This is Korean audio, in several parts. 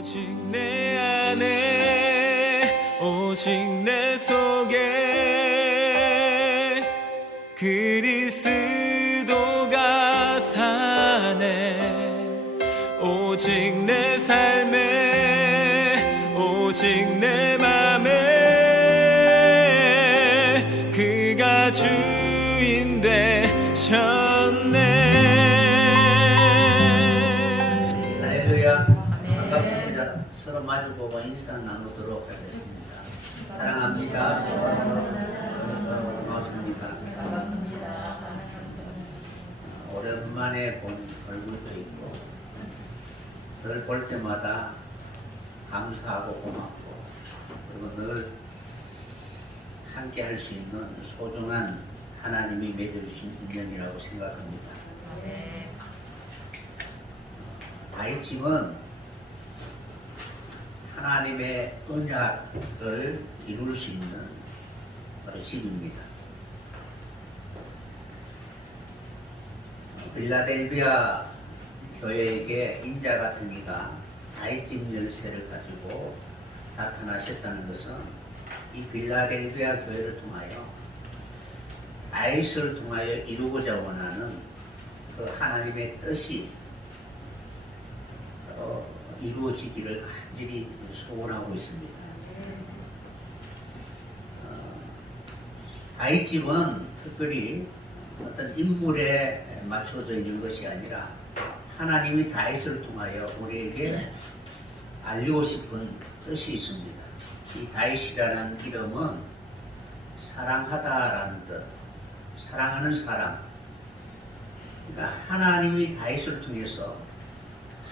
오직 내 안에 오직 내 속에 그리스도가 사네. 오직 내 삶에 오직 내 맘에 그가 주인 되셨네. 반갑습니다. 서로 마주보고 인사 나누도록 하겠습니다. 사랑합니다. 반갑습니다. 오랜만에 본 얼굴도 있고 늘 볼 때마다 감사하고 고맙고 그리고 늘 함께 할 수 있는 소중한 하나님이 맺어주신 인연이라고 생각합니다. 다윗집은 하나님의 언약을 이룰 수 있는 바로 집입니다. 빌라델비아 교회에게 인자 같은 이가 다윗집 열쇠를 가지고 나타나셨다는 것은 이 빌라델비아 교회를 통하여 다윗을 통하여 이루고자 원하는 그 하나님의 뜻이 이루어지기를 간절히 소원하고 있습니다. 다윗집은 특별히 어떤 인물에 맞춰져 있는 것이 아니라 하나님이 다윗을 통하여 우리에게 알리고 싶은 뜻이 있습니다. 이 다윗이라는 이름은 사랑하다라는 뜻, 사랑하는 사람. 그러니까 하나님이 다윗을 통해서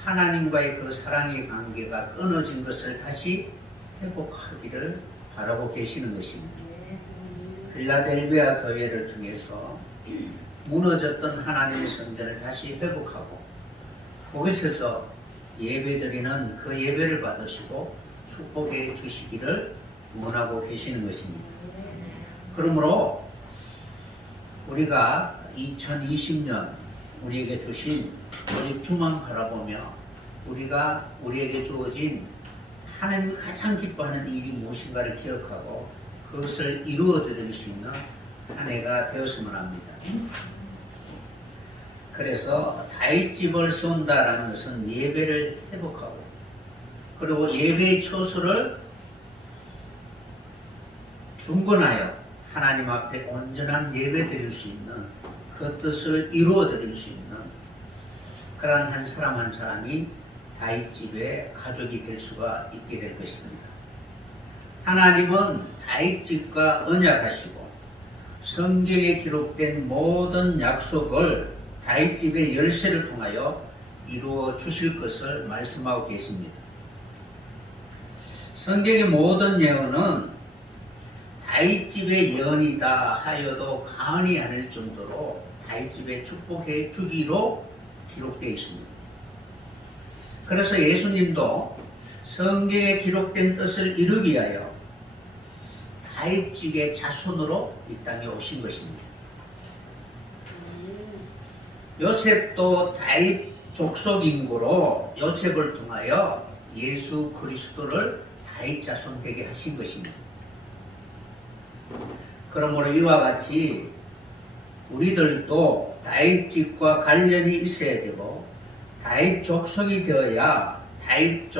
하나님과의 그 사랑의 관계가 끊어진 것을 다시 회복하기를 바라고 계시는 것입니다. 빌라델비아 교회를 통해서 무너졌던 하나님의 성전을 다시 회복하고 그곳에서 예배드리는 그 예배를 받으시고 축복해 주시기를 원하고 계시는 것입니다. 그러므로 우리가 2020년 우리에게 주신 오직 주만 바라보며 우리에게 주어진 하나님이 가장 기뻐하는 일이 무엇인가를 기억하고 그것을 이루어 드릴 수 있는 한 해가 되었으면 합니다. 그래서 다윗집을 세운다라는 것은 예배를 회복하고 그리고 예배의 처소를 중건하여 하나님 앞에 온전한 예배 드릴 수 있는 그 뜻을 이루어 드릴 수 있는 그러한 한 사람 한 사람이 다윗집의 가족이 될 수가 있게 될 것입니다. 하나님은 다윗집과 언약하시고 성경에 기록된 모든 약속을 다윗집의 열쇠를 통하여 이루어 주실 것을 말씀하고 계십니다. 성경의 모든 예언은 다윗집의 예언이다 하여도 과언이 아닐 정도로 다윗집에 축복해 주기로 기록되어 있습니다. 그래서 예수님도 성경에 기록된 뜻을 이루기 위하여 다윗집의 자손으로 이 땅에 오신 것입니다. 요셉도 다윗 족속 인구로 요셉을 통하여 예수 그리스도를 다윗 자손 되게 하신 것입니다. 그러므로 이와 같이 우리들도 다윗 집과 관련이 있어야 되고 다윗 족속이 되어야 다윗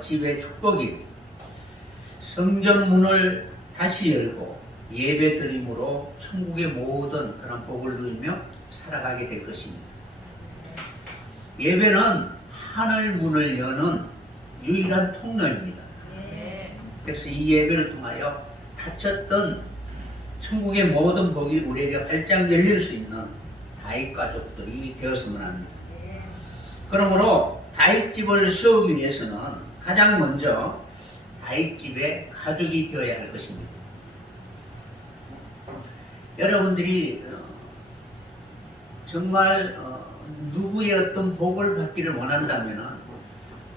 집의 축복이 성전 문을 다시 열고 예배드림으로 천국의 모든 그런 복을 누리며 살아가게 될 것입니다. 예배는 하늘 문을 여는 유일한 통로입니다. 그래서 이 예배를 통하여 닫혔던 천국의 모든 복이 우리에게 활짝 열릴 수 있는 다윗 가족들이 되었으면 합니다. 그러므로 다윗집을 세우기 위해서는 가장 먼저 다윗집의 가족이 되어야 할 것입니다. 여러분들이 정말 누구의 어떤 복을 받기를 원한다면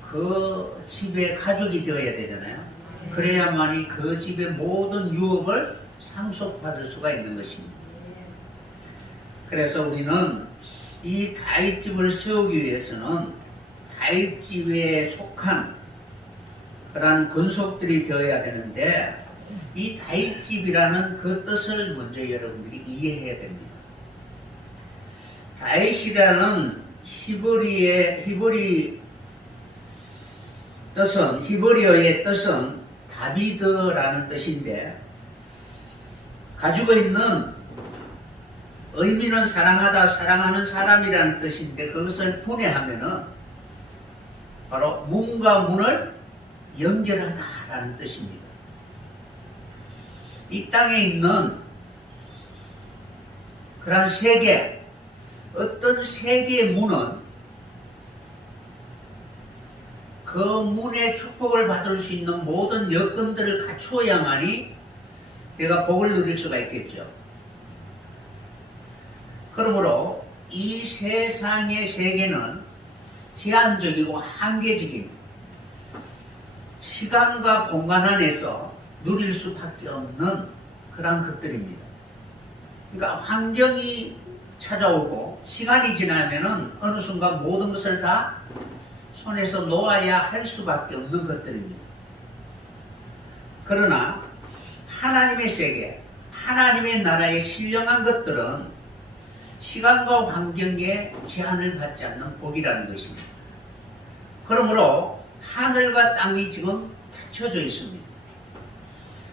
그 집의 가족이 되어야 되잖아요. 그래야만이 그 집의 모든 유업을 상속받을 수가 있는 것입니다. 그래서 우리는 이 다윗집을 세우기 위해서는 다윗집에 속한 그러한 권속들이 되어야 되는데 이 다윗집이라는 그 뜻을 먼저 여러분들이 이해해야 됩니다. 다윗이라는 히브리어의 뜻은 다비드라는 뜻인데 가지고 있는 의미는 사랑하다, 사랑하는 사람이라는 뜻인데 그것을 분해하면은 바로 문과 문을 연결하다라는 뜻입니다. 이 땅에 있는 그러한 세계, 어떤 세계의 문은 그 문의 축복을 받을 수 있는 모든 여건들을 갖추어야만이 내가 복을 누릴 수가 있겠죠. 그러므로 이 세상의 세계는 제한적이고 한계적인 시간과 공간 안에서 누릴 수밖에 없는 그런 것들입니다. 그러니까 환경이 찾아오고 시간이 지나면은 어느 순간 모든 것을 다 손에서 놓아야 할 수밖에 없는 것들입니다. 그러나 하나님의 세계, 하나님의 나라에 신령한 것들은 시간과 환경에 제한을 받지 않는 복이라는 것입니다. 그러므로 하늘과 땅이 지금 닫혀져 있습니다.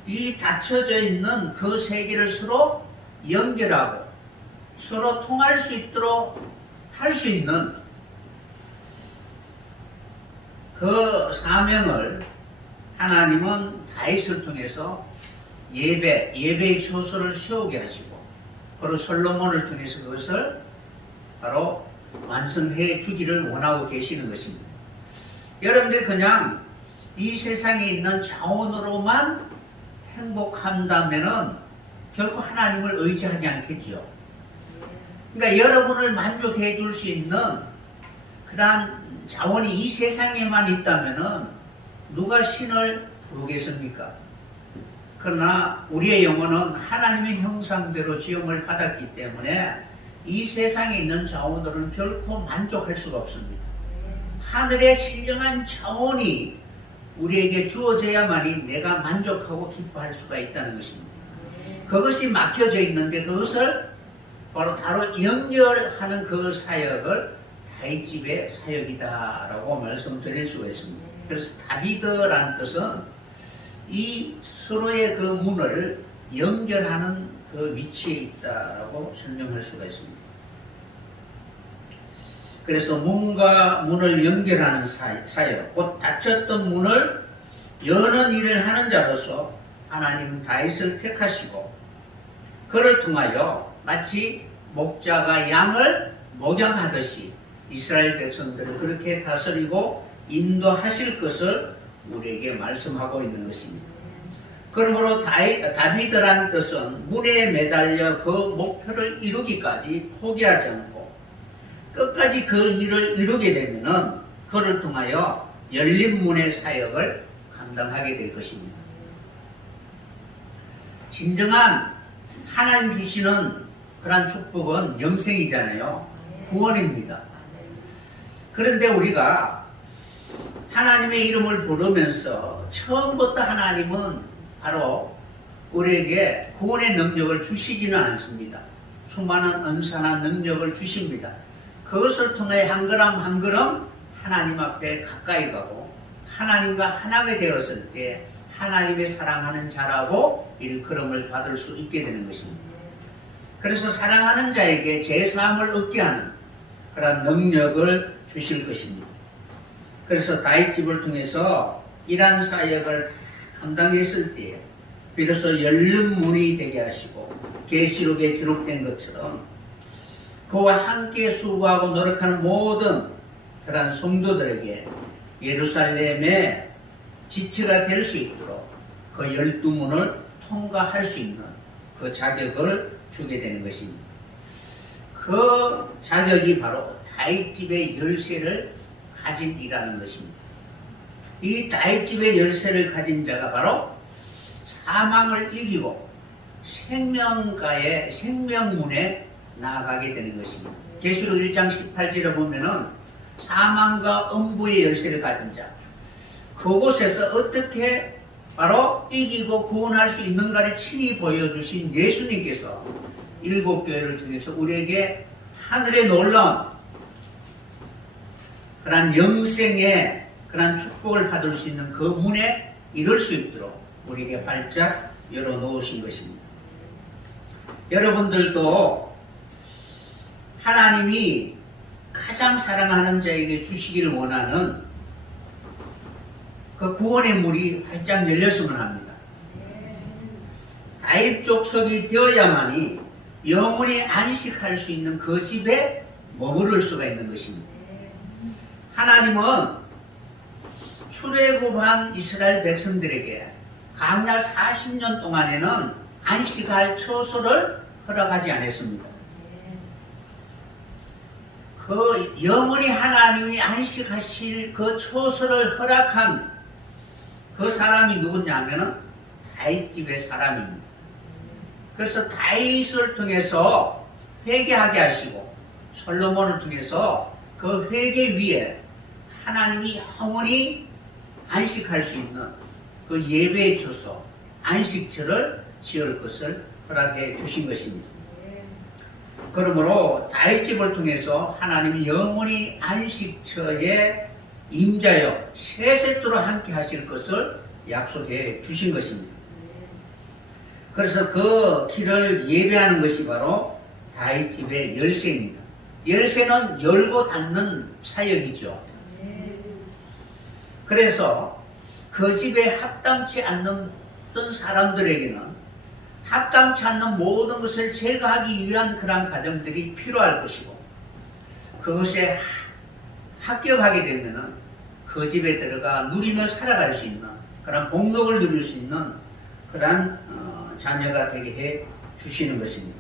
이 닫혀져 있는 그 세계를 서로 연결하고 서로 통할 수 있도록 할 수 있는 그 사명을 하나님은 다윗을 통해서 예배의 처소를 세우게 하시고 바로 솔로몬을 통해서 그것을 바로 완성해 주기를 원하고 계시는 것입니다. 여러분들 그냥 이 세상에 있는 자원으로만 행복한다면은 결코 하나님을 의지하지 않겠죠. 그러니까 여러분을 만족해 줄 수 있는 그러한 자원이 이 세상에만 있다면은 누가 신을 부르겠습니까? 그러나 우리의 영혼은 하나님의 형상대로 지음을 받았기 때문에 이 세상에 있는 자원들은 결코 만족할 수가 없습니다. 하늘의 신령한 자원이 우리에게 주어져야만이 내가 만족하고 기뻐할 수가 있다는 것입니다. 그것이 막혀져 있는데 그것을 바로 연결하는 그 사역을 다윗집의 사역이다라고 말씀드릴 수가 있습니다. 그래서 다비드라는 뜻은 이 서로의 그 문을 연결하는 그 위치에 있다라고 설명할 수가 있습니다. 그래서 문과 문을 연결하는 사역, 곧 닫혔던 문을 여는 일을 하는 자로서 하나님은 다윗을 택하시고 그를 통하여 마치 목자가 양을 목양하듯이 이스라엘 백성들을 그렇게 다스리고 인도하실 것을 우리에게 말씀하고 있는 것입니다. 그러므로 다비드라는 뜻은 문에 매달려 그 목표를 이루기까지 포기하지 않고 끝까지 그 일을 이루게 되면은 그를 통하여 열린 문의 사역을 감당하게 될 것입니다. 진정한 하나님 주시는 그런 축복은 영생이잖아요. 구원입니다. 그런데 우리가 하나님의 이름을 부르면서 처음부터 하나님은 바로 우리에게 구원의 능력을 주시지는 않습니다. 수많은 은사나 능력을 주십니다. 그것을 통해 한 걸음 한 걸음 하나님 앞에 가까이 가고 하나님과 하나가 되었을 때 하나님의 사랑하는 자라고 일컬음을 받을 수 있게 되는 것입니다. 그래서 사랑하는 자에게 제사함을 얻게 하는 그런 능력을 주실 것입니다. 그래서 다윗집을 통해서 이러한 사역을 감당했을 때 비로소 열린 문이 되게 하시고 계시록에 기록된 것처럼 그와 함께 수고하고 노력하는 모든 그러한 성도들에게 예루살렘의 지체가 될 수 있도록 그 12문을 통과할 수 있는 그 자격을 주게 되는 것입니다. 그 자격이 바로 다윗집의 열쇠를 가진 이라는 것입니다. 이 다윗집의 열쇠를 가진 자가 바로 사망을 이기고 생명가의 생명문에 나아가게 되는 것입니다. 계시록 1장 18절에 보면은 사망과 음부의 열쇠를 가진 자, 그곳에서 어떻게 바로 이기고 구원할 수 있는가를 친히 보여주신 예수님께서 일곱 교회를 통해서 우리에게 하늘의 놀라운 그런 영생의 그런 축복을 받을 수 있는 그 문에 이룰 수 있도록 우리에게 활짝 열어놓으신 것입니다. 여러분들도 하나님이 가장 사랑하는 자에게 주시기를 원하는 그 구원의 문이 활짝 열렸으면 합니다. 다윗 족속이 되어야만이 영원히 안식할 수 있는 그 집에 머무를 수가 있는 것입니다. 하나님은 출애굽한 이스라엘 백성들에게 광야 40년 동안에는 안식할 처소를 허락하지 않았습니다. 그 영원히 하나님이 안식하실 그 처소를 허락한 그 사람이 누구냐면은 다윗 집의 사람입니다. 그래서 다윗을 통해서 회개하게 하시고 솔로몬을 통해서 그 회개 위에 하나님이 영원히 안식할 수 있는 그 예배의 처소, 안식처를 지을 것을 허락해 주신 것입니다. 그러므로 다윗집을 통해서 하나님이 영원히 안식처에 임자여 세세토록 함께 하실 것을 약속해 주신 것입니다. 그래서 그 길을 예배하는 것이 바로 다윗집의 열쇠입니다. 열쇠는 열고 닫는 사역이죠. 그래서 그 집에 합당치 않는 모든 사람들에게는 합당치 않는 모든 것을 제거하기 위한 그런 과정들이 필요할 것이고, 그것에 합격하게 되면은 그 집에 들어가 누리며 살아갈 수 있는 그런 복록을 누릴 수 있는 그런 자녀가 되게 해 주시는 것입니다.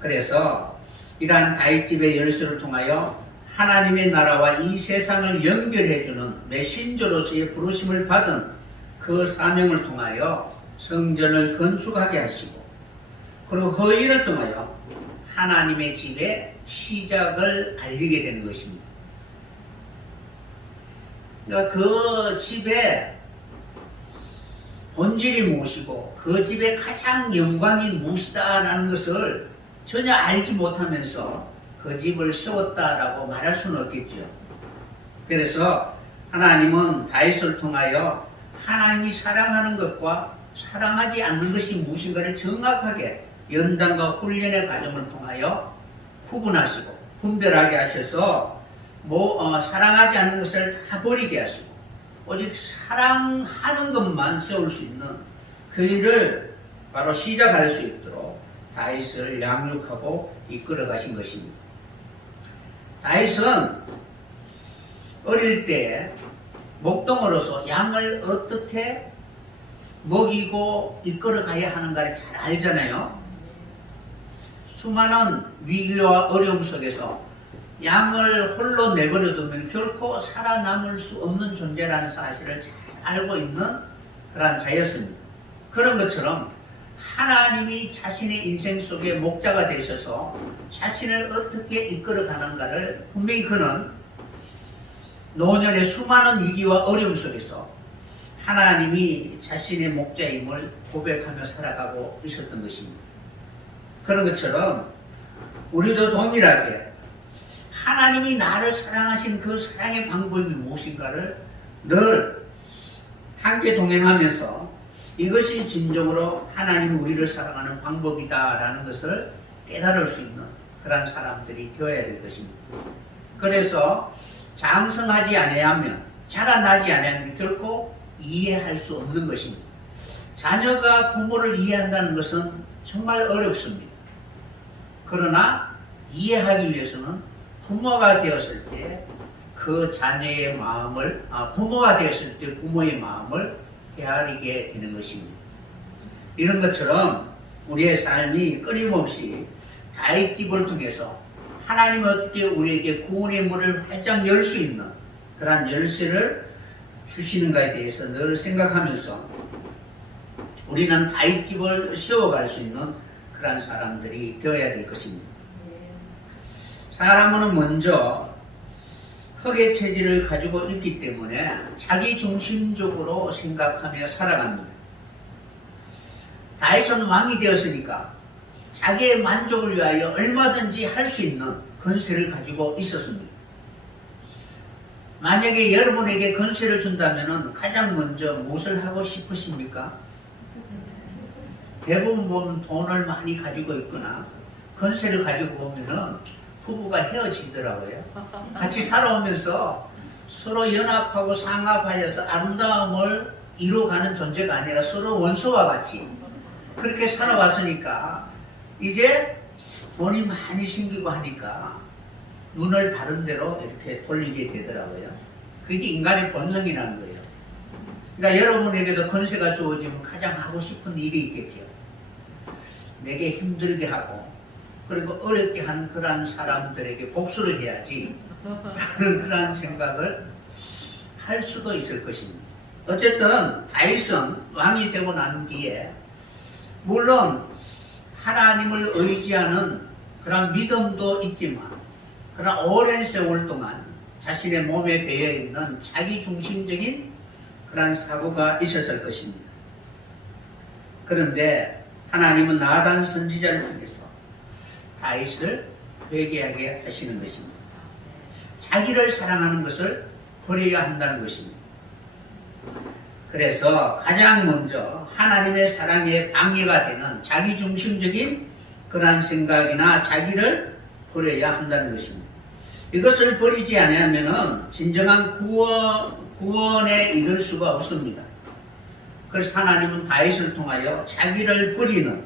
그래서 이러한 다윗집의 열쇠를 통하여 하나님의 나라와 이 세상을 연결해주는 메신저로서의 부르심을 받은 그 사명을 통하여 성전을 건축하게 하시고, 그리고 허위를 통하여 하나님의 집의 시작을 알리게 되는 것입니다. 그러니까 그 집의 본질이 무엇이고 그 집의 가장 영광이 무엇이다라는 것을 전혀 알지 못하면서 그 집을 세웠다라고 말할 수는 없겠죠. 그래서 하나님은 다윗을 통하여 하나님이 사랑하는 것과 사랑하지 않는 것이 무엇인가를 정확하게 연단과 훈련의 과정을 통하여 구분하시고 분별하게 하셔서 사랑하지 않는 것을 다 버리게 하시고 오직 사랑하는 것만 세울 수 있는 그 일을 바로 시작할 수 있도록 다윗을 양육하고 이끌어 가신 것입니다. 다윗은 어릴 때 목동으로서 양을 어떻게 먹이고 이끌어 가야 하는가를 잘 알잖아요. 수많은 위기와 어려움 속에서 양을 홀로 내버려 두면 결코 살아남을 수 없는 존재라는 사실을 잘 알고 있는 그런 자였습니다. 그런 것처럼 하나님이 자신의 인생 속에 목자가 되셔서 자신을 어떻게 이끌어 가는가를 분명히 그는 노년의 수많은 위기와 어려움 속에서 하나님이 자신의 목자임을 고백하며 살아가고 있었던 것입니다. 그런 것처럼 우리도 동일하게 하나님이 나를 사랑하신 그 사랑의 방법이 무엇인가를 늘 함께 동행하면서 이것이 진정으로 하나님이 우리를 사랑하는 방법이다라는 것을 깨달을 수 있는 그런 사람들이 되어야 될 것입니다. 그래서 장성하지 아니하면, 자라나지 아니하면 결코 이해할 수 없는 것입니다. 자녀가 부모를 이해한다는 것은 정말 어렵습니다. 그러나 이해하기 위해서는 부모가 되었을 때 그 자녀의 마음을, 부모가 되었을 때 부모의 마음을 헤아리게 되는 것입니다. 이런 것처럼 우리의 삶이 끊임없이 다윗집을 통해서 하나님은 어떻게 우리에게 구원의 문을 활짝 열 수 있는 그런 열쇠를 주시는가에 대해서 늘 생각하면서 우리는 다윗집을 세워갈 수 있는 그런 사람들이 되어야 될 것입니다. 사람은 먼저 흑의 체질을 가지고 있기 때문에 자기 중심적으로 생각하며 살아갑니다. 다윗은 왕이 되었으니까 자기의 만족을 위하여 얼마든지 할 수 있는 권세를 가지고 있었습니다. 만약에 여러분에게 권세를 준다면 가장 먼저 무엇을 하고 싶으십니까? 대부분 보면 돈을 많이 가지고 있거나 권세를 가지고 보면은 부부가 헤어지더라고요. 같이 살아오면서 서로 연합하고 상합하여서 아름다움을 이루어가는 존재가 아니라 서로 원수와 같이 그렇게 살아왔으니까 이제 돈이 많이 생기고 하니까 눈을 다른 데로 이렇게 돌리게 되더라고요. 그게 인간의 본성이라는 거예요. 그러니까 여러분에게도 권세가 주어지면 가장 하고 싶은 일이 있겠죠. 내게 힘들게 하고 그리고 어렵게 하는 그러한 사람들에게 복수를 해야지 라는 그러한 생각을 할 수도 있을 것입니다. 어쨌든 다윗은 왕이 되고 난 뒤에 물론 하나님을 의지하는 그런 믿음도 있지만 그러나 오랜 세월 동안 자신의 몸에 배어있는 자기중심적인 그런 사고가 있었을 것입니다. 그런데 하나님은 나단 선지자를 통해서 다윗을 회개하게 하시는 것입니다. 자기를 사랑하는 것을 버려야 한다는 것입니다. 그래서 가장 먼저 하나님의 사랑에 방해가 되는 자기중심적인 그러한 생각이나 자기를 버려야 한다는 것입니다. 이것을 버리지 않으면 진정한 구원에 이를 수가 없습니다. 그래서 하나님은 다윗을 통하여 자기를 버리는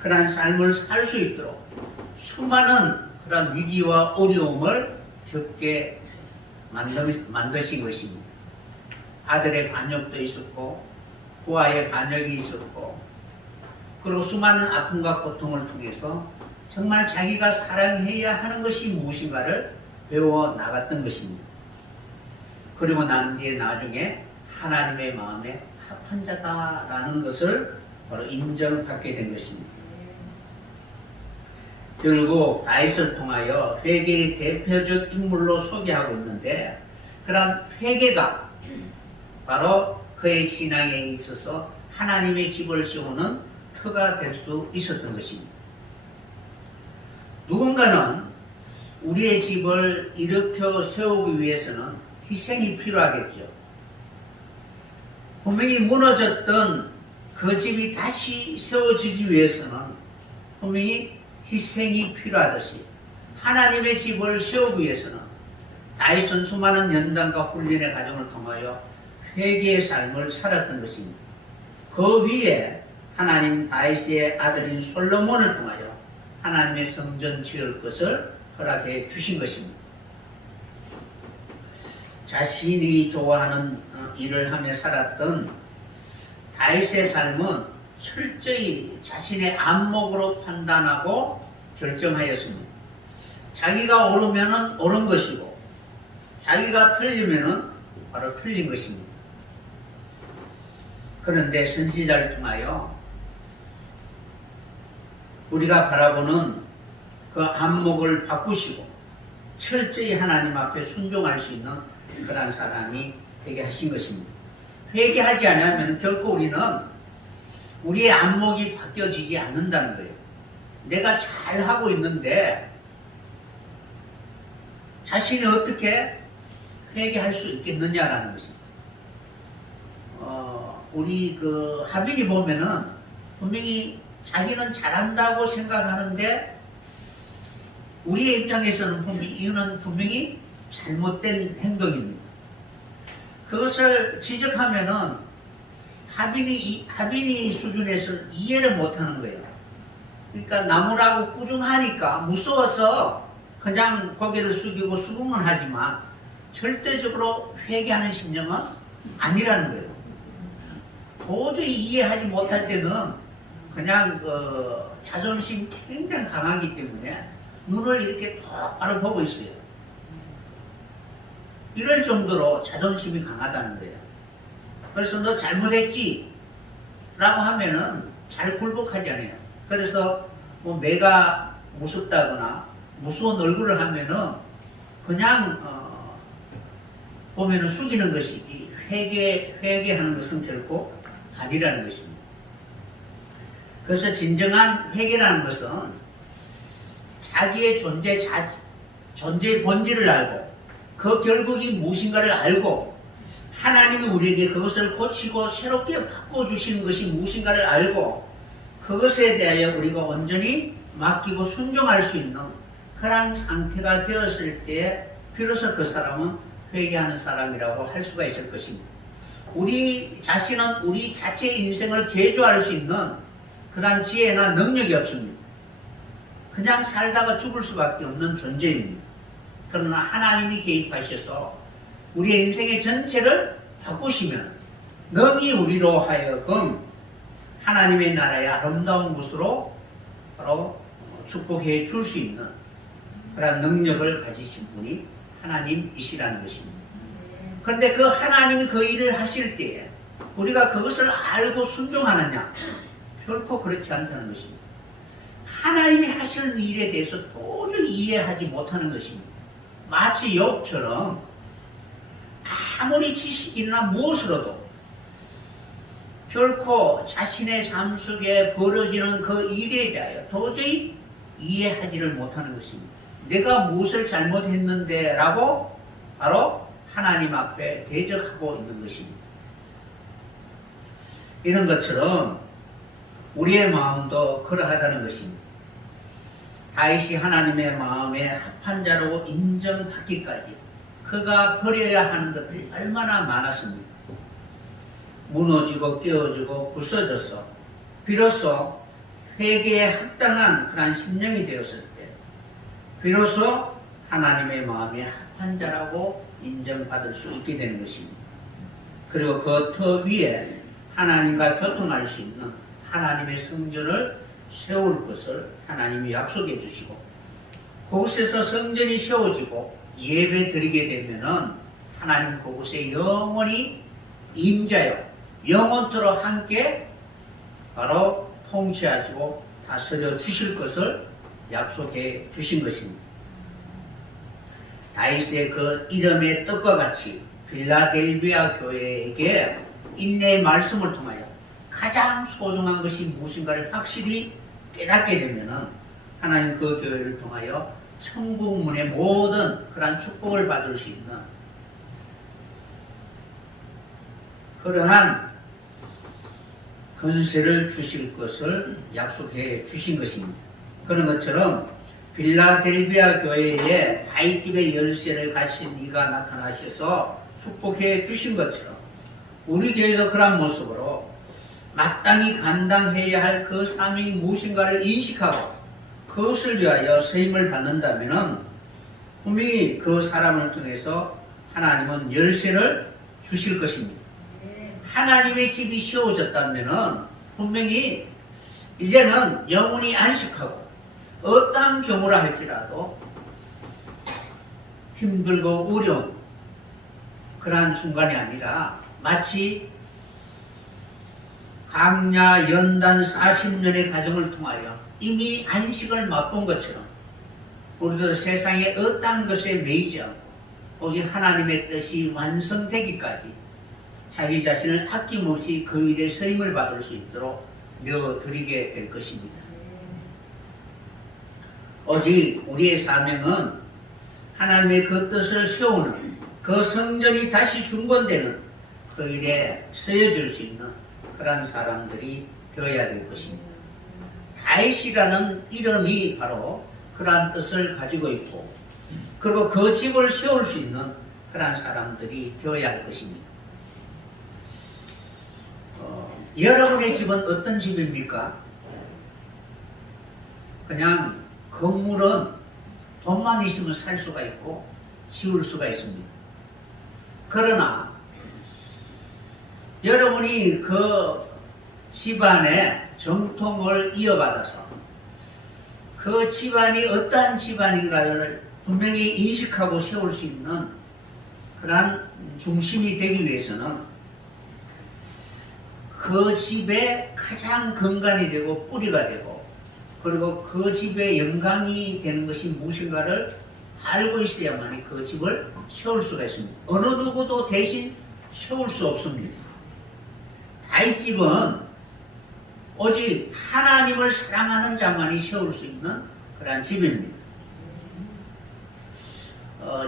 그러한 삶을 살 수 있도록 수많은 그런 위기와 어려움을 겪게 만드신 것입니다. 아들의 반역도 있었고 부하의 반역이 있었고 그리고 수많은 아픔과 고통을 통해서 정말 자기가 사랑해야 하는 것이 무엇인가를 배워 나갔던 것입니다. 그리고 난 뒤에 나중에 하나님의 마음에 합한 자다라는 것을 바로 인정받게 된 것입니다. 결국 다윗을 통하여 회개의 대표적 인물로 소개하고 있는데 그런 회개가 바로 그의 신앙에 있어서 하나님의 집을 세우는 터가 될 수 있었던 것입니다. 누군가는 우리의 집을 일으켜 세우기 위해서는 희생이 필요하겠죠. 분명히 무너졌던 그 집이 다시 세워지기 위해서는 분명히 희생이 필요하듯이 하나님의 집을 세우기 위해서는 다윗은 수많은 연단과 훈련의 과정을 통하여 회개의 삶을 살았던 것입니다. 그 위에 하나님 다윗의 아들인 솔로몬을 통하여 하나님의 성전 지을 것을 허락해 주신 것입니다. 자신이 좋아하는 일을 하며 살았던 다윗의 삶은 철저히 자신의 안목으로 판단하고 결정하였습니다. 자기가 옳으면 옳은 것이고 자기가 틀리면 바로 틀린 것입니다. 그런데 선지자를 통하여 우리가 바라보는 그 안목을 바꾸시고 철저히 하나님 앞에 순종할 수 있는 그런 사람이 되게 하신 것입니다. 회개하지 않으면 결코 우리는 우리의 안목이 바뀌어지지 않는다는 거예요. 내가 잘하고 있는데 자신이 어떻게 회개할 수 있겠느냐라는 것입니다. 우리 그 하빈이 보면은 분명히 자기는 잘한다고 생각하는데 우리의 입장에서는 이거는 분명히 잘못된 행동입니다. 그것을 지적하면은 하빈이 수준에서 이해를 못하는 거예요. 그러니까 나무라고 꾸중하니까 무서워서 그냥 고개를 숙이고 수긍은 하지만 절대적으로 회개하는 심정은 아니라는 거예요. 도저히 이해하지 못할 때는 그냥 자존심이 굉장히 강하기 때문에 눈을 이렇게 똑바로 보고 있어요. 이럴 정도로 자존심이 강하다는 거예요. 그래서 너 잘못했지? 라고 하면은 잘 굴복하지 않아요. 그래서 내가 무섭다거나 무서운 얼굴을 하면은 그냥 보면은 숙이는 것이지 회개하는 것은 결코 아니라는 것입니다. 그래서 진정한 회개라는 것은 자기의 존재의 본질을 알고 그 결국이 무엇인가를 알고 하나님이 우리에게 그것을 고치고 새롭게 바꿔주시는 것이 무엇인가를 알고 그것에 대하여 우리가 온전히 맡기고 순종할 수 있는 그런 상태가 되었을 때 비로소 그 사람은 회개하는 사람이라고 할 수가 있을 것입니다. 우리 자신은 우리 자체의 인생을 개조할 수 있는 그런 지혜나 능력이 없습니다. 그냥 살다가 죽을 수밖에 없는 존재입니다. 그러나 하나님이 개입하셔서 우리의 인생의 전체를 바꾸시면 능히 우리로 하여금 하나님의 나라의 아름다운 곳으로 바로 축복해 줄 수 있는 그런 능력을 가지신 분이 하나님이시라는 것입니다. 그런데 그 하나님이 그 일을 하실 때에 우리가 그것을 알고 순종하느냐? 결코 그렇지 않다는 것입니다. 하나님이 하시는 일에 대해서 도저히 이해하지 못하는 것입니다. 마치 욥처럼 아무리 지식이나 무엇으로도 결코 자신의 삶 속에 벌어지는 그 일에 대하여 도저히 이해하지를 못하는 것입니다. 내가 무엇을 잘못했는데 라고 바로 하나님 앞에 대적하고 있는 것입니다. 이런 것처럼 우리의 마음도 그러하다는 것입니다. 다윗이 하나님의 마음에 합한 자라고 인정받기까지 그가 버려야 하는 것들이 얼마나 많았습니까? 무너지고 깨어지고 부서져서 비로소 회개에 합당한 그런 심령이 되었을 때 비로소 하나님의 마음에 합한 자라고 인정받을 수 있게 되는 것입니다. 그리고 그 터 위에 하나님과 교통할 수 있는 하나님의 성전을 세울 것을 하나님이 약속해 주시고 그곳에서 성전이 세워지고 예배 드리게 되면은 하나님 그곳에 영원히 임자여 영원토록 함께 바로 통치하시고 다스려 주실 것을 약속해 주신 것입니다. 다윗의 그 이름의 뜻과 같이 필라델비아 교회에게 인내의 말씀을 통하여 가장 소중한 것이 무엇인가를 확실히 깨닫게 되면은 하나님 그 교회를 통하여 천국문의 모든 그러한 축복을 받을 수 있는 그러한 권세를 주실 것을 약속해 주신 것입니다. 그런 것처럼 필라델비아 교회에 다윗집의 열쇠를 가진 이가 나타나셔서 축복해 주신 것처럼 우리 교회도 그런 모습으로 마땅히 감당해야 할 그 사명이 무엇인가를 인식하고 그것을 위하여 세임을 받는다면 분명히 그 사람을 통해서 하나님은 열쇠를 주실 것입니다. 하나님의 집이 세워졌다면 분명히 이제는 영원히 안식하고 어떠한 경우라 할지라도 힘들고 어려운 그러한 순간이 아니라 마치 광야 연단 40년의 과정을 통하여 이미 안식을 맛본 것처럼 우리도 세상의 어떠한 것에 매이지 않고 오직 하나님의 뜻이 완성되기까지 자기 자신을 아낌없이 그 일에 서임을 받을 수 있도록 내어드리게 될 것입니다. 오직 우리의 사명은 하나님의 그 뜻을 세우는 그 성전이 다시 중건되는 그 일에 서여질 수 있는 그런 사람들이 되어야 될 것입니다. 다윗이라는 이름이 바로 그러한 뜻을 가지고 있고 그리고 그 집을 세울 수 있는 그러한 사람들이 되어야 할 것입니다. 여러분의 집은 어떤 집입니까? 그냥 건물은 돈만 있으면 살 수가 있고 지을 수가 있습니다. 그러나 여러분이 그 집안의 정통을 이어받아서 그 집안이 어떠한 집안인가를 분명히 인식하고 세울 수 있는 그러한 중심이 되기 위해서는 그 집의 가장 근간이 되고 뿌리가 되고 그리고 그 집의 영광이 되는 것이 무엇인가를 알고 있어야만이 그 집을 세울 수가 있습니다. 어느 누구도 대신 세울 수 없습니다. 다윗 집은 오직 하나님을 사랑하는 자만이 세울 수 있는 그러한 집입니다.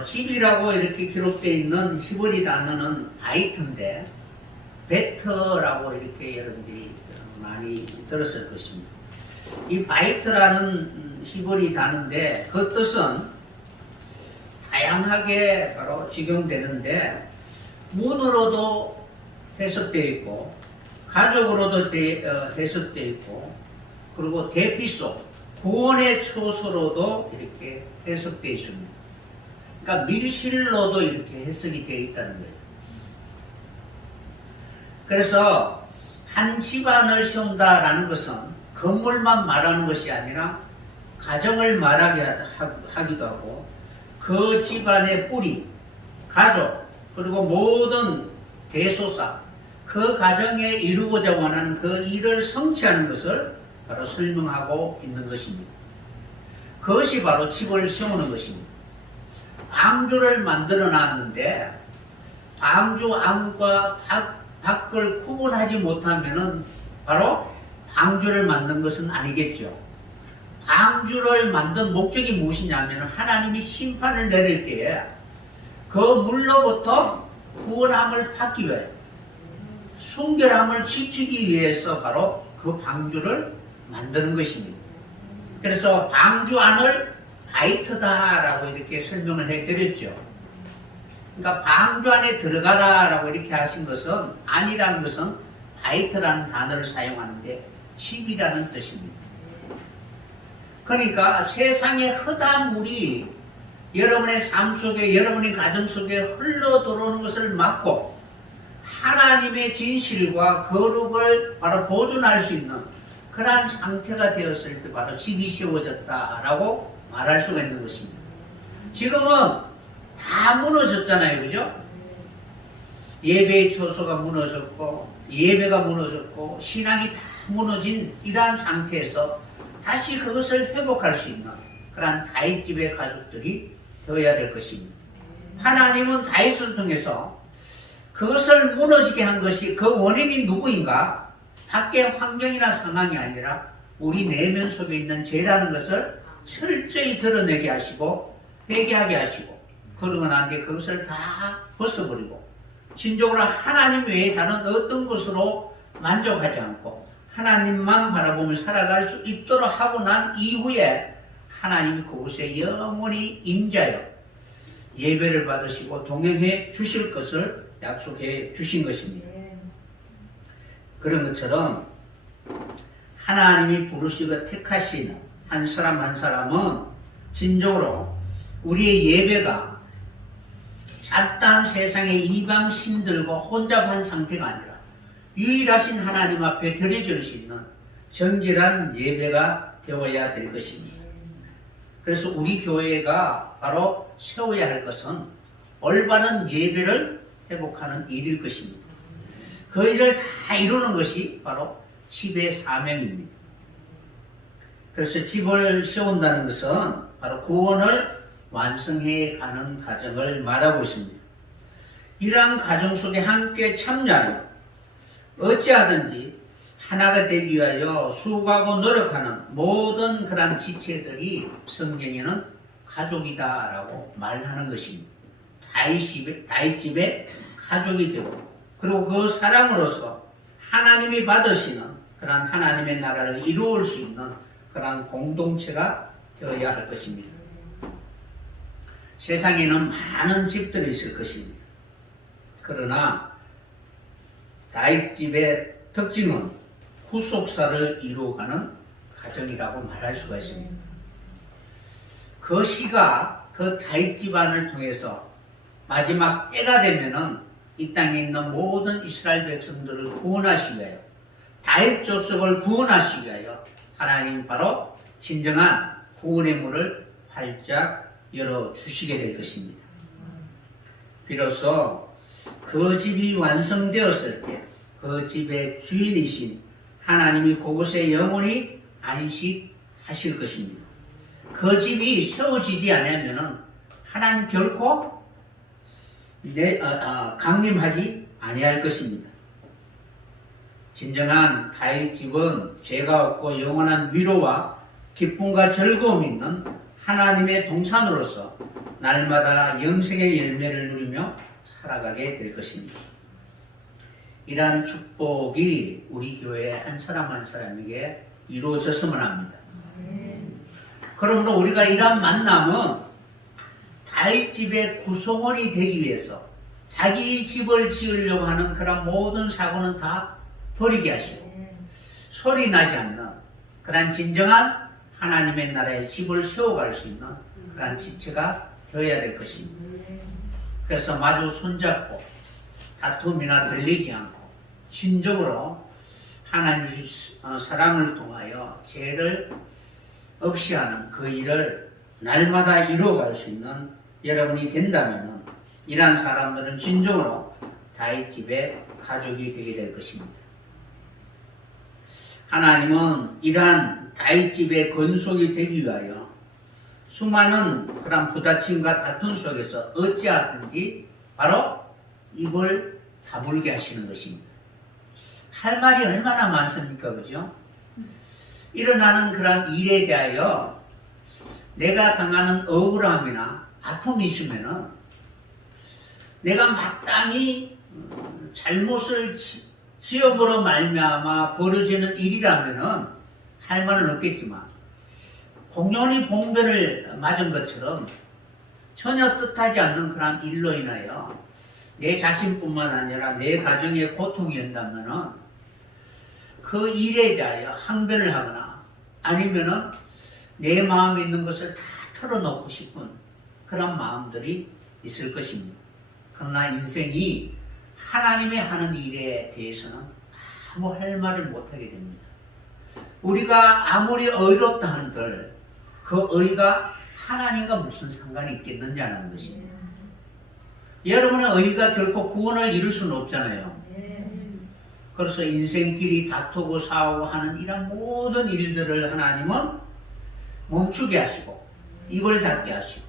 집이라고 이렇게 기록되어 있는 히브리 단어는 바이트인데 베트라고 이렇게 여러분들이 많이 들었을 것입니다. 이 바이트라는 히브리 단어인데 그 뜻은 다양하게 바로 적용되는데 문으로도 해석되어 있고 가족으로도 해석되어 있고 그리고 대피소 구원의 처소로도 이렇게 해석되어 있습니다. 그러니까 밀실로도 이렇게 해석이 되어 있다는 거예요. 그래서 한 집안을 세운다라는 것은 건물만 말하는 것이 아니라 가정을 말하게 하기도 하고 그 집안의 뿌리, 가족, 그리고 모든 대소사, 그 가정에 이루고자 원하는 그 일을 성취하는 것을 바로 설명하고 있는 것입니다. 그것이 바로 집을 세우는 것입니다. 방주를 만들어 놨는데 방주 안과 밖을 구분하지 못하면은 바로 방주를 만든 것은 아니겠죠. 방주를 만든 목적이 무엇이냐면 하나님이 심판을 내릴 때에 그 물로부터 구원함을 받기 위해 순결함을 지키기 위해서 바로 그 방주를 만드는 것입니다. 그래서 방주 안을 바이트다라고 이렇게 설명을 해드렸죠. 그러니까 방주 안에 들어가라라고 이렇게 하신 것은 안이라는 것은 바이트라는 단어를 사용하는데 집이라는 뜻입니다. 그러니까 세상의 허다한 물이 여러분의 삶 속에 여러분의 가정 속에 흘러 들어오는 것을 막고 하나님의 진실과 거룩을 바로 보존할 수 있는 그러한 상태가 되었을 때 바로 집이 세워졌다라고 말할 수가 있는 것입니다. 지금은 다 무너졌잖아요. 그죠? 예배의 처소가 무너졌고 예배가 무너졌고 신앙이 다 무너진 이러한 상태에서 다시 그것을 회복할 수 있는 그러한 다윗집의 가족들이 되어야 될 것입니다. 하나님은 다윗을 통해서 그것을 무너지게 한 것이 그 원인이 누구인가? 밖의 환경이나 상황이 아니라 우리 내면 속에 있는 죄라는 것을 철저히 드러내게 하시고 회개하게 하시고 그러고 난 뒤에 그것을 다 벗어버리고 진정으로 하나님 외에 다른 어떤 것으로 만족하지 않고 하나님만 바라보며 살아갈 수 있도록 하고 난 이후에 하나님이 그곳에 영원히 임자여 예배를 받으시고 동행해 주실 것을 약속해 주신 것입니다. 그런 것처럼 하나님이 부르시고 택하신 한 사람 한 사람은 진정으로 우리의 예배가 잡다한 세상의 이방 신들과 혼잡한 상태가 아니라 유일하신 하나님 앞에 드려질 수 있는 정결한 예배가 되어야 될 것입니다. 그래서 우리 교회가 바로 세워야 할 것은 올바른 예배를 회복하는 일일 것입니다. 그 일을 다 이루는 것이 바로 집의 사명입니다. 그래서 집을 세운다는 것은 바로 구원을 완성해 가는 과정을 말하고 있습니다. 이러한 과정 속에 함께 참여하여 어찌하든지 하나가 되기 위하여 수고하고 노력하는 모든 그런 지체들이 성경에는 가족이다라고 말하는 것입니다. 다윗집의 가족이 되고 그리고 그 사랑으로서 하나님이 받으시는 그런 하나님의 나라를 이루을 수 있는 그런 공동체가 되어야 할 것입니다. 세상에는 많은 집들이 있을 것입니다. 그러나 다윗집의 특징은 후속사를 이루어가는 가정이라고 말할 수가 있습니다. 그 시가 그 다윗 집안을 통해서 마지막 때가 되면은 이 땅에 있는 모든 이스라엘 백성들을 구원하시기 위하여 다윗 족속을 구원하시기 위하여 하나님 바로 진정한 구원의 문을 활짝 열어주시게 될 것입니다. 비로소 그 집이 완성되었을 때 그 집의 주인이신 하나님이 그곳에 영원히 안식하실 것입니다. 그 집이 세워지지 않으면 하나님 결코 강림하지 아니할 것입니다. 진정한 다윗 집은 죄가 없고 영원한 위로와 기쁨과 즐거움이 있는 하나님의 동산으로서 날마다 영생의 열매를 누리며 살아가게 될 것입니다. 이러한 축복이 우리 교회 한 사람 한 사람에게 이루어졌으면 합니다. 그러므로 우리가 이러한 만남은 다윗 집의 구성원이 되기 위해서 자기 집을 지으려고 하는 그런 모든 사고는 다 버리게 하시고 소리 나지 않는 그런 진정한 하나님의 나라의 집을 세워갈 수 있는 그런 지체가 되어야 될 것입니다. 그래서 마주 손잡고 다툼이나 들리지 않고 신적으로 하나님 사랑을 통하여 죄를 없이 하는 그 일을 날마다 이루어갈 수 있는 여러분이 된다면 이러한 사람들은 진정으로 다윗 집의 가족이 되게 될 것입니다. 하나님은 이러한 다윗 집의 건속이 되기 위하여 수많은 그런 부딪힘과 다툼 속에서 어찌하든지 바로 입을 다물게 하시는 것입니다. 할 말이 얼마나 많습니까? 그죠? 일어나는 그런 일에 대하여 내가 당하는 억울함이나 아픔이 있으면은 내가 마땅히 잘못을 지어보러 말미암아 벌어지는 일이라면은 할 말은 없겠지만 공연히 봉변을 맞은 것처럼 전혀 뜻하지 않는 그런 일로 인하여 내 자신뿐만 아니라 내 가정에 고통이 온다면은 그 일에 대하여 항변을 하거나 아니면은 내 마음에 있는 것을 다 털어놓고 싶은 그런 마음들이 있을 것입니다. 그러나 인생이 하나님의 하는 일에 대해서는 아무 할 말을 못하게 됩니다. 우리가 아무리 의롭다 한들 그 의가 하나님과 무슨 상관이 있겠느냐는 것입니다. 여러분의 의가 결코 구원을 이룰 수는 없잖아요. 그래서 인생길이 다투고 싸우고 하는 이런 모든 일들을 하나님은 멈추게 하시고 입을 닫게 하시고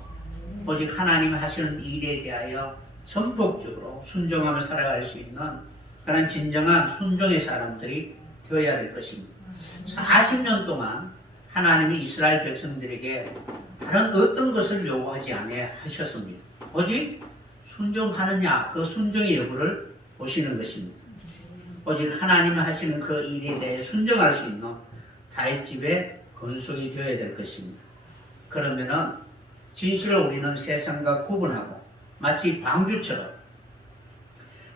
오직 하나님이 하시는 일에 대하여 전폭적으로 순종하며 살아갈 수 있는 그런 진정한 순종의 사람들이 되어야 될 것입니다. 40년 동안 하나님이 이스라엘 백성들에게 다른 어떤 것을 요구하지 아니하셨습니다. 오직 순종하느냐 그 순종의 여부를 보시는 것입니다. 오직 하나님이 하시는 그 일에 대해 순종할 수 있는 다윗 집의 건속이 되어야 될 것입니다. 그러면은 진실로 우리는 세상과 구분하고 마치 방주처럼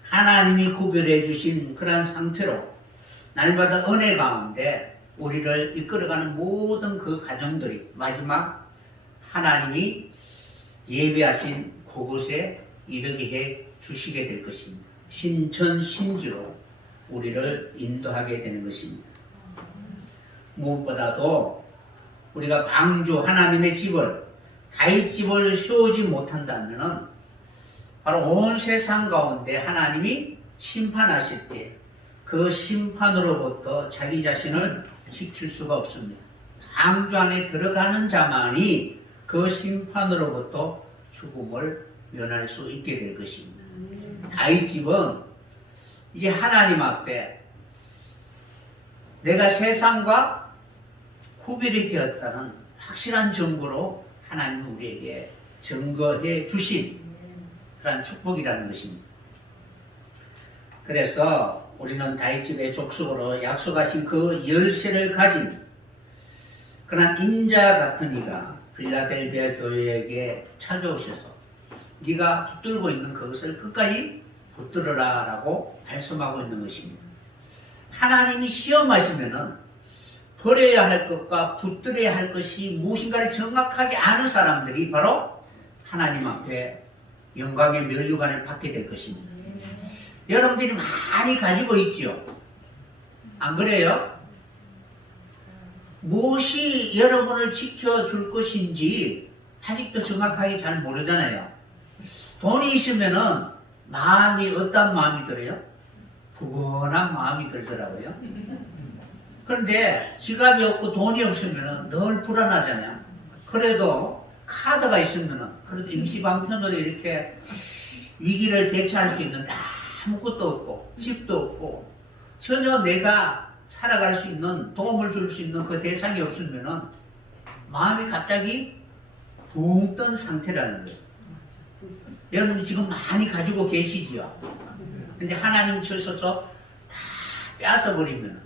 하나님이 구별해 주신 그러한 상태로 날마다 은혜 가운데 우리를 이끌어가는 모든 그 가정들이 마지막 하나님이 예배하신 그곳에 이르게 해 주시게 될 것입니다. 신천신지로 우리를 인도하게 되는 것입니다. 무엇보다도 우리가 방주 하나님의 집을 다윗 집을 세우지 못한다면은 바로 온 세상 가운데 하나님이 심판하실 때 그 심판으로부터 자기 자신을 지킬 수가 없습니다. 방주 안에 들어가는 자만이 그 심판으로부터 죽음을 면할 수 있게 될 것입니다. 다윗 집은 이제 하나님 앞에 내가 세상과 구별이 되었다는 확실한 증거로 하나님은 우리에게 증거해 주신 그런 축복이라는 것입니다. 그래서 우리는 다윗집의 족속으로 약속하신 그 열쇠를 가진 그런 인자 같은 이가 빌라델비아 교회에게 찾아오셔서 네가 붙들고 있는 그것을 끝까지 붙들어라 라고 말씀하고 있는 것입니다. 하나님이 시험하시면은 버려야 할 것과 붙들어야 할 것이 무엇인가를 정확하게 아는 사람들이 바로 하나님 앞에 영광의 면류관을 받게 될 것입니다. 여러분들이 많이 가지고 있죠? 안 그래요? 무엇이 여러분을 지켜줄 것인지 아직도 정확하게 잘 모르잖아요. 돈이 있으면은 마음이 어떤 마음이 들어요? 부건한 마음이 들더라고요. 그런데 지갑이 없고 돈이 없으면은 늘 불안하잖아요. 그래도 카드가 있으면은 그래도 임시방편으로 이렇게 위기를 대처할 수 있는데 아무것도 없고 집도 없고 전혀 내가 살아갈 수 있는 도움을 줄 수 있는 그 대상이 없으면은 마음이 갑자기 붕 뜬 상태라는 거예요. 여러분이 지금 많이 가지고 계시지요. 근데 하나님 쳐셔서 다 뺏어버리면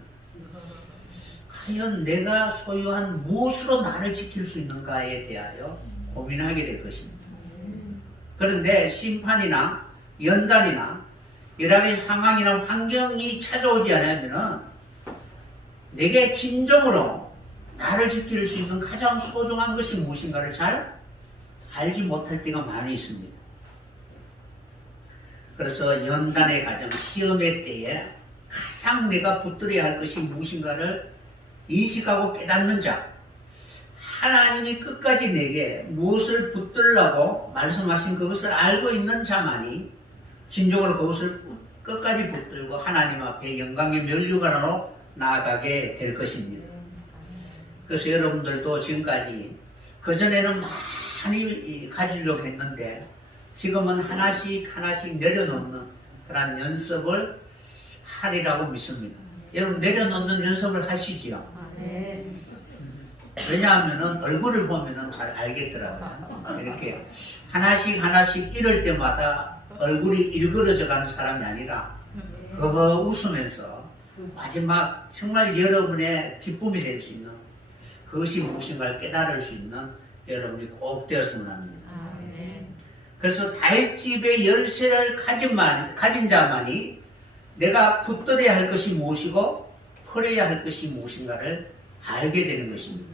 과연 내가 소유한 무엇으로 나를 지킬 수 있는가에 대하여 고민하게 될 것입니다. 그런데 심판이나 연단이나 여러 가지 상황이나 환경이 찾아오지 않으면 내게 진정으로 나를 지킬 수 있는 가장 소중한 것이 무엇인가를 잘 알지 못할 때가 많이 있습니다. 그래서 연단의 과정, 시험의 때에 가장 내가 붙들어야 할 것이 무엇인가를 인식하고 깨닫는 자, 하나님이 끝까지 내게 무엇을 붙들라고 말씀하신 그것을 알고 있는 자만이 진정으로 그것을 끝까지 붙들고 하나님 앞에 영광의 면류관으로 나아가게 될 것입니다. 그래서 여러분들도 지금까지 그전에는 많이 가지려고 했는데 지금은 하나씩 하나씩 내려놓는 그런 연습을 하리라고 믿습니다. 여러분 내려놓는 연습을 하시지요. 왜냐하면 얼굴을 보면 잘 알겠더라고요. 이렇게 하나씩 하나씩 이럴 때마다 얼굴이 일그러져 가는 사람이 아니라 그거 웃으면서 마지막 정말 여러분의 기쁨이 될 수 있는 그것이 무엇인가를 깨달을 수 있는 여러분이 꼭 되었으면 합니다. 그래서 다윗집의 열쇠를 가진 자만이 내가 붙들어야 할 것이 무엇이고 버려야 할 것이 무엇인가를 알게 되는 것입니다.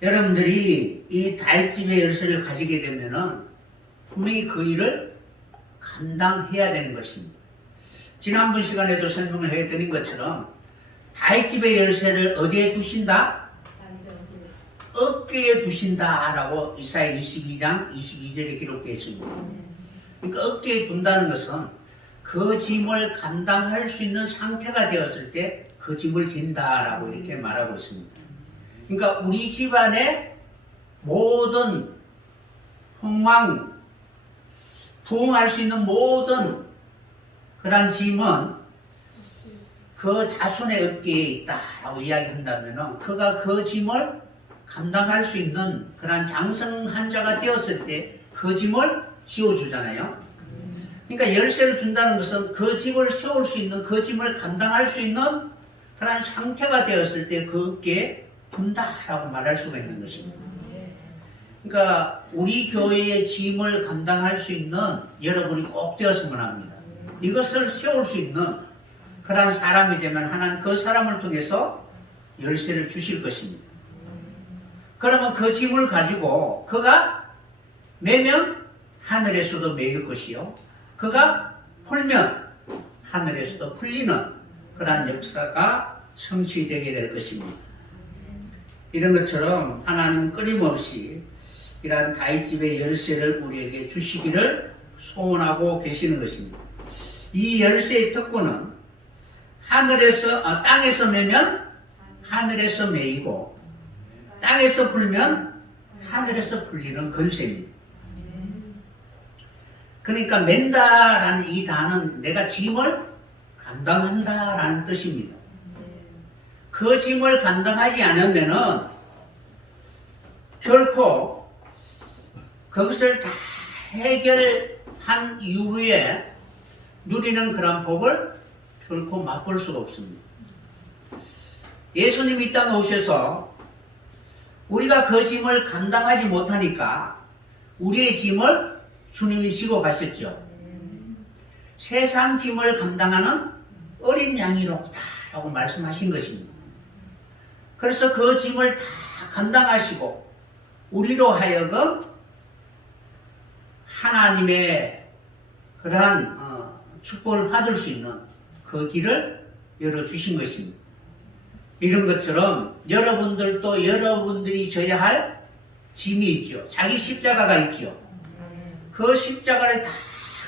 여러분들이 이 다윗집의 열쇠를 가지게 되면은 분명히 그 일을 감당해야 되는 것입니다. 지난번 시간에도 설명을 해드린 것처럼 다윗집의 열쇠를 어디에 두신다? 어깨에 두신다라고 이사야 22장 22절에 기록되어 있습니다. 그러니까 어깨에 둔다는 것은 그 짐을 감당할 수 있는 상태가 되었을 때 그 짐을 진다라고 이렇게 말하고 있습니다. 그러니까 우리 집안의 모든 부응할 수 있는 모든 그런 짐은 그 자손의 어깨에 있다라고 이야기한다면 그가 그 짐을 감당할 수 있는 그런 장성한 자가 되었을 때 그 짐을 씌워주잖아요. 그러니까 열쇠를 준다는 것은 그 짐을 세울 수 있는 그 짐을 감당할 수 있는 그런 상태가 되었을 때 그 어깨에 둔다라고 말할 수가 있는 것입니다. 그러니까 우리 교회의 짐을 감당할 수 있는 여러분이 꼭 되었으면 합니다. 이것을 세울 수 있는 그런 사람이 되면 하나님 그 사람을 통해서 열쇠를 주실 것입니다. 그러면 그 짐을 가지고 그가 매면 하늘에서도 매일 것이요 그가 풀면 하늘에서도 풀리는 그런 역사가 성취되게 될 것입니다. 이런 것처럼 하나님은 끊임없이 이러한 다윗집의 열쇠를 우리에게 주시기를 소원하고 계시는 것입니다. 이 열쇠의 특권은 땅에서 매면 하늘에서 매이고 땅에서 풀면 하늘에서 풀리는 권세입니다. 그러니까 맨다라는 이 단어는 내가 짐을 감당한다라는 뜻입니다. 그 짐을 감당하지 않으면은 결코 그것을 다 해결한 이후에 누리는 그런 복을 결코 맛볼 수가 없습니다. 예수님이 이 땅에 오셔서 우리가 그 짐을 감당하지 못하니까 우리의 짐을 주님이 지고 가셨죠. 세상 짐을 감당하는 어린 양이로다라고 말씀하신 것입니다. 그래서 그 짐을 다 감당하시고 우리로 하여금 하나님의 그러한 축복을 받을 수 있는 그 길을 열어주신 것입니다. 이런 것처럼 여러분들도 여러분들이 져야 할 짐이 있죠. 자기 십자가가 있죠. 그 십자가를 다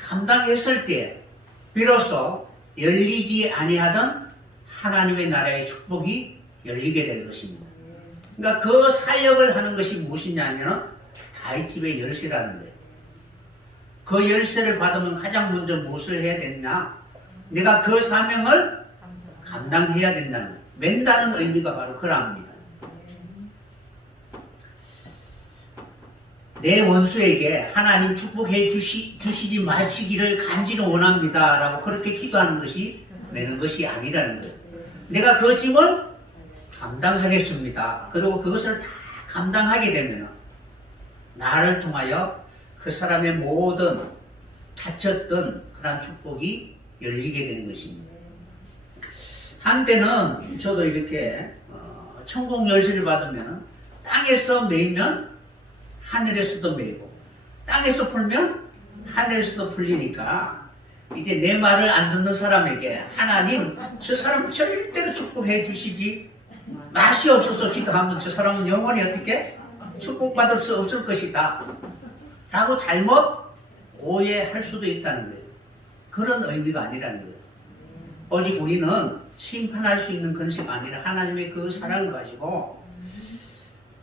감당했을 때 비로소 열리지 아니하던 하나님의 나라의 축복이 열리게 될 것입니다. 그러니까 그 사역을 하는 것이 무엇이냐면 다윗집의 열쇠라는 거예요. 그 열쇠를 받으면 가장 먼저 무엇을 해야 되느냐? 내가 그 사명을 감당해야 된다는 거예요. 맨다는 의미가 바로 그럽니다. 내 원수에게 하나님 축복해 주시지 마시기를 간절히 원합니다 라고 그렇게 기도하는 것이 매는 것이 아니라는 거예요. 내가 그 짐을 감당하겠습니다. 그리고 그것을 다 감당하게 되면 나를 통하여 그 사람의 모든 닫혔던 그런 축복이 열리게 되는 것입니다. 한때는 저도 이렇게 천국 열쇠를 받으면 땅에서 매이면 하늘에서도 매이고 땅에서 풀면 하늘에서도 풀리니까 이제 내 말을 안 듣는 사람에게 하나님 저 사람 절대로 축복해 주시지 마시옵소서 기도하면 저 사람은 영원히 어떻게 축복받을 수 없을 것이다 라고 잘못 오해할 수도 있다는 거예요. 그런 의미가 아니라는 거예요. 오직 우리는 심판할 수 있는 권세가 아니라 하나님의 그 사랑을 가지고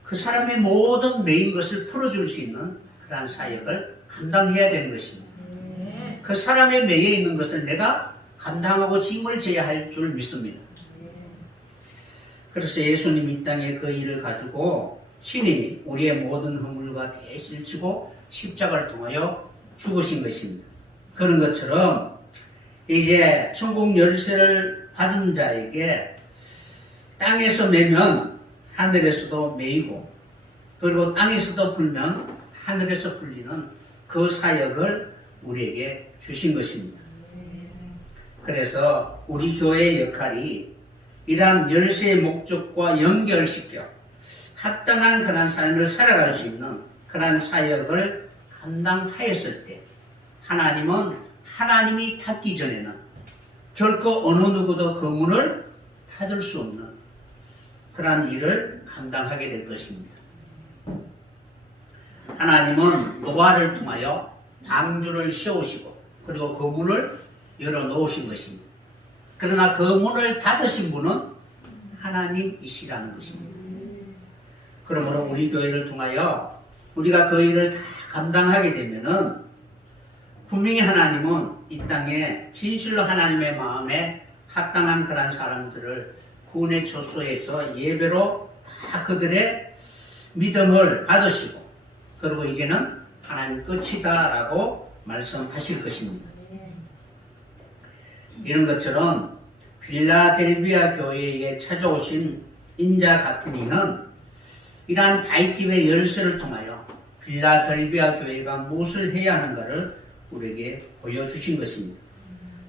그 사람의 모든 매인 것을 풀어줄 수 있는 그러한 사역을 감당해야 되는 것입니다. 그 사람의 매여 있는 것을 내가 감당하고 짐을 져야 할 줄 믿습니다. 그래서 예수님이 이 땅에 그 일을 가지고 친히 우리의 모든 허물과 대신을 지고 십자가를 통하여 죽으신 것입니다. 그런 것처럼 이제 천국 열쇠를 받은 자에게 땅에서 매면 하늘에서도 매이고 그리고 땅에서도 풀면 하늘에서 풀리는 그 사역을 우리에게 주신 것입니다. 그래서 우리 교회의 역할이 이러한 열쇠의 목적과 연결시켜 합당한 그런 삶을 살아갈 수 있는 그런 사역을 감당하였을 때 하나님은 하나님이 닫기 전에는 결코 어느 누구도 그 문을 닫을 수 없는 그러한 일을 감당하게 될 것입니다. 하나님은 노아를 통하여 방주를 세우시고 그리고 그 문을 열어놓으신 것입니다. 그러나 그 문을 닫으신 분은 하나님이시라는 것입니다. 그러므로 우리 교회를 통하여 우리가 그 일을 다 감당하게 되면은 분명히 하나님은 이 땅에 진실로 하나님의 마음에 합당한 그런 사람들을 구원의 처소에서 예배로 다 그들의 믿음을 받으시고 그리고 이제는 하나님 끝이다 라고 말씀하실 것입니다. 이런 것처럼 필라델비아 교회에 찾아오신 인자 같은 이는 이러한 다윗집의 열쇠를 통하여 필라델비아 교회가 무엇을 해야 하는가를 우리에게 보여주신 것입니다.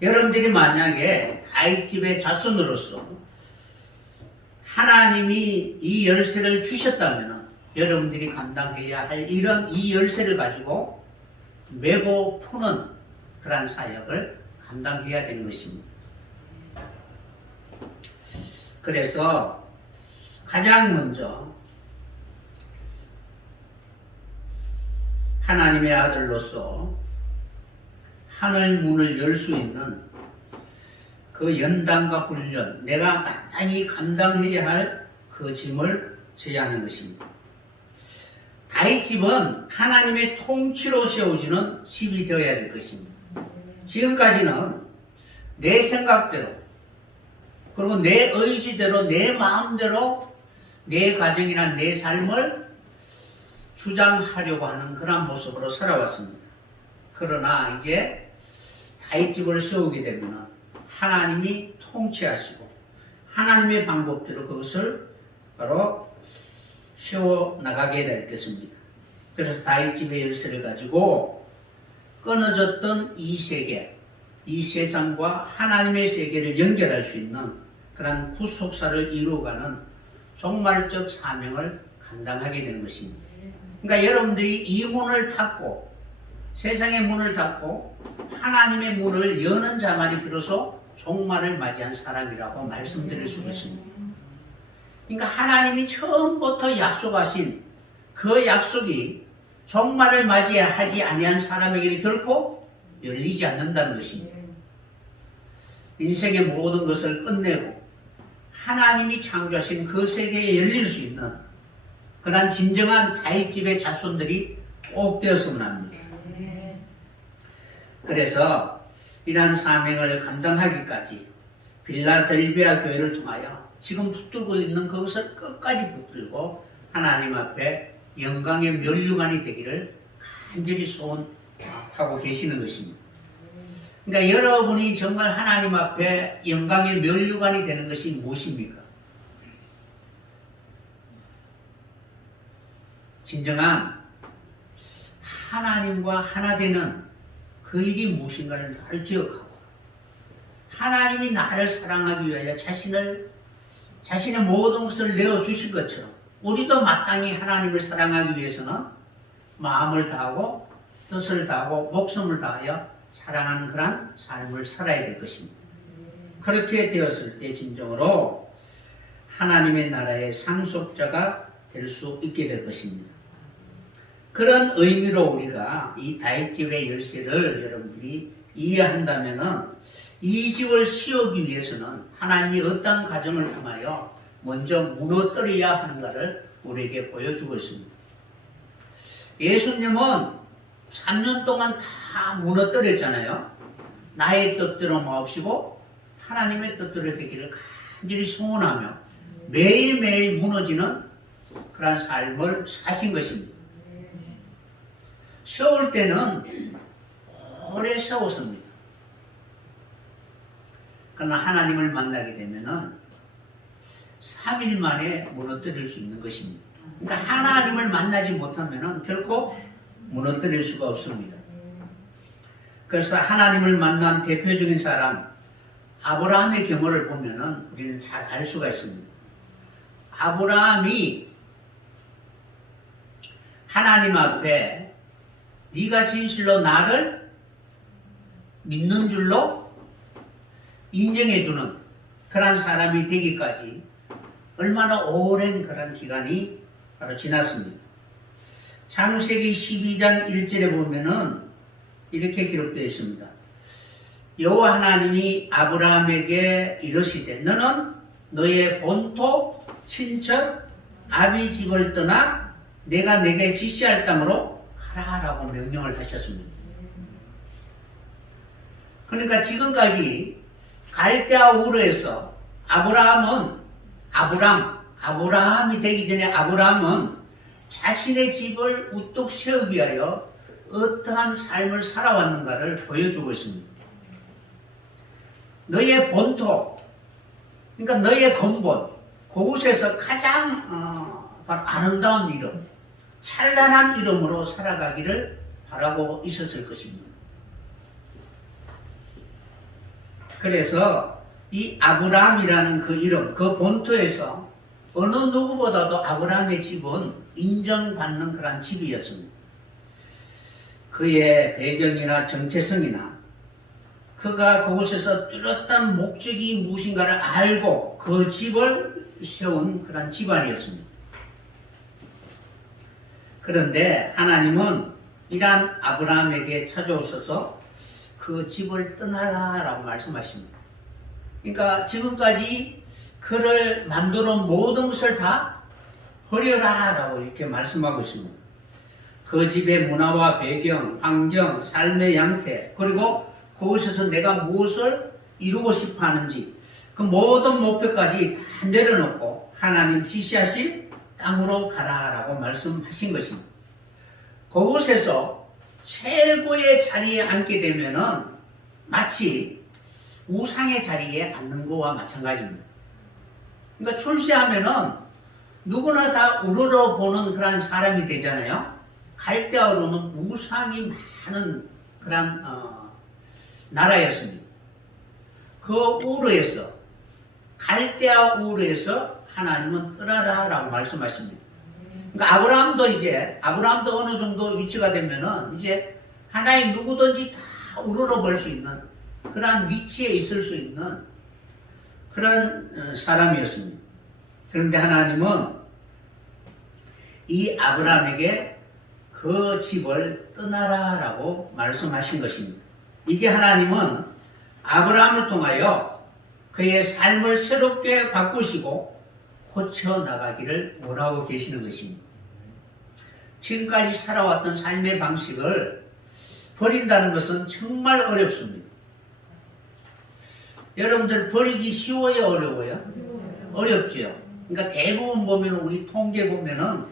여러분들이 만약에 다윗집의 자손으로서 하나님이 이 열쇠를 주셨다면 여러분들이 감당해야 할 이런 이 열쇠를 가지고 메고 푸는 그러한 사역을 감당해야 되는 것입니다. 그래서 가장 먼저 하나님의 아들로서 하늘 문을 열 수 있는 그 연단과 훈련, 내가 마땅히 감당해야 할 그 짐을 져야 하는 것입니다. 다윗집은 하나님의 통치로 세워지는 집이 되어야 될 것입니다. 지금까지는 내 생각대로 그리고 내 의지대로 내 마음대로 내 가정이나 내 삶을 주장하려고 하는 그런 모습으로 살아왔습니다. 그러나 이제 다윗집을 세우게 되면 하나님이 통치하시고 하나님의 방법대로 그것을 바로 세워나가게 될 것입니다. 그래서 다윗집의 열쇠를 가지고 끊어졌던 이 세계, 이 세상과 하나님의 세계를 연결할 수 있는 그런 구속사를 이루어가는 종말적 사명을 감당하게 되는 것입니다. 그러니까 여러분들이 이 문을 닫고 세상의 문을 닫고 하나님의 문을 여는 자만이 비로소 종말을 맞이한 사람이라고 말씀드릴 수 있습니다. 그러니까 하나님이 처음부터 약속하신 그 약속이 종말을 맞이하지 아니한 사람에게는 결코 열리지 않는다는 것입니다. 인생의 모든 것을 끝내고 하나님이 창조하신 그 세계에 열릴 수 있는 그러한 진정한 다윗집의 자손들이 꼭 되었으면 합니다. 그래서 이러한 사명을 감당하기까지 빌라델비아 교회를 통하여 지금 붙들고 있는 그것을 끝까지 붙들고 하나님 앞에 영광의 면류관이 되기를 간절히 소원하고 계시는 것입니다. 그러니까 여러분이 정말 하나님 앞에 영광의 면류관이 되는 것이 무엇입니까? 진정한 하나님과 하나 되는 그 일이 무엇인가를 잘 기억하고 하나님이 나를 사랑하기 위하여 자신의 모든 것을 내어주신 것처럼 우리도 마땅히 하나님을 사랑하기 위해서는 마음을 다하고 뜻을 다하고 목숨을 다하여 사랑하는 그런 삶을 살아야 될 것입니다. 그렇게 되었을 때 진정으로 하나님의 나라의 상속자가 될 수 있게 될 것입니다. 그런 의미로 우리가 이 다윗집의 열쇠를 여러분들이 이해한다면은 이 집을 씌우기 위해서는 하나님이 어떤 과정을 통하여 먼저 무너뜨려야 하는가를 우리에게 보여주고 있습니다. 예수님은 3년 동안 다 무너뜨렸잖아요. 나의 뜻대로 마옵시고 하나님의 뜻대로 되기를 간절히 소원하며 매일매일 무너지는 그런 삶을 사신 것입니다. 세울 때는 오래 세웠습니다. 그러나 하나님을 만나게 되면은 3일 만에 무너뜨릴 수 있는 것입니다. 그러니까 하나님을 만나지 못하면은 결코 무너뜨릴 수가 없습니다. 그래서 하나님을 만난 대표적인 사람 아브라함의 경우를 보면은 우리는 잘 알 수가 있습니다. 아브라함이 하나님 앞에 네가 진실로 나를 믿는 줄로 인정해주는 그런 사람이 되기까지 얼마나 오랜 그런 기간이 바로 지났습니다. 창세기 12장 1절에 보면은 이렇게 기록되어 있습니다. 여호와 하나님이 아브라함에게 이르시되 너는 너의 본토 친척 아비 집을 떠나 내가 내게 지시할 땅으로 가라라고 명령을 하셨습니다. 그러니까 지금까지 갈대아 우르에서 아브라함이 되기 전에 아브라함은 자신의 집을 우뚝 세우기 위하여 어떠한 삶을 살아왔는가를 보여주고 있습니다. 너의 본토, 그러니까 너의 근본, 그곳에서 가장 바로 아름다운 이름, 찬란한 이름으로 살아가기를 바라고 있었을 것입니다. 그래서 이 아브라함이라는 그 이름, 그 본토에서 어느 누구보다도 아브라함의 집은 인정받는 그런 집이었습니다. 그의 배경이나 정체성이나 그가 그곳에서 뚜렷한 목적이 무엇인가를 알고 그 집을 세운 그런 집안이었습니다. 그런데 하나님은 이러한 아브라함에게 찾아오셔서 그 집을 떠나라라고 말씀하십니다. 그러니까 지금까지 그를 만들어 모든 것을 다 버려라라고 이렇게 말씀하고 있습니다. 그 집의 문화와 배경, 환경, 삶의 양태, 그리고 그곳에서 내가 무엇을 이루고 싶어 하는지 그 모든 목표까지 다 내려놓고 하나님 지시하신 땅으로 가라라고 말씀하신 것입니다. 그곳에서 최고의 자리에 앉게 되면은 마치 우상의 자리에 앉는 것과 마찬가지입니다. 그러니까 출세하면은 누구나 다 우러러 보는 그런 사람이 되잖아요. 갈대아우르는 우상이 많은 그런 나라였습니다. 그 우르에서 갈대아 우르에서 하나님은 떠나라라고 말씀하십니다. 그러니까 아브라함도 어느 정도 위치가 되면은 이제 하나님 누구든지 다 우러러 볼 수 있는 그런 위치에 있을 수 있는 그런 사람이었습니다. 그런데 하나님은 이 아브라함에게 그 집을 떠나라라고 말씀하신 것입니다. 이제 하나님은 아브라함을 통하여 그의 삶을 새롭게 바꾸시고 고쳐 나가기를 원하고 계시는 것입니다. 지금까지 살아왔던 삶의 방식을 버린다는 것은 정말 어렵습니다. 여러분들 버리기 쉬워요, 어려워요? 어렵죠. 그러니까 대부분 보면 우리 통계 보면은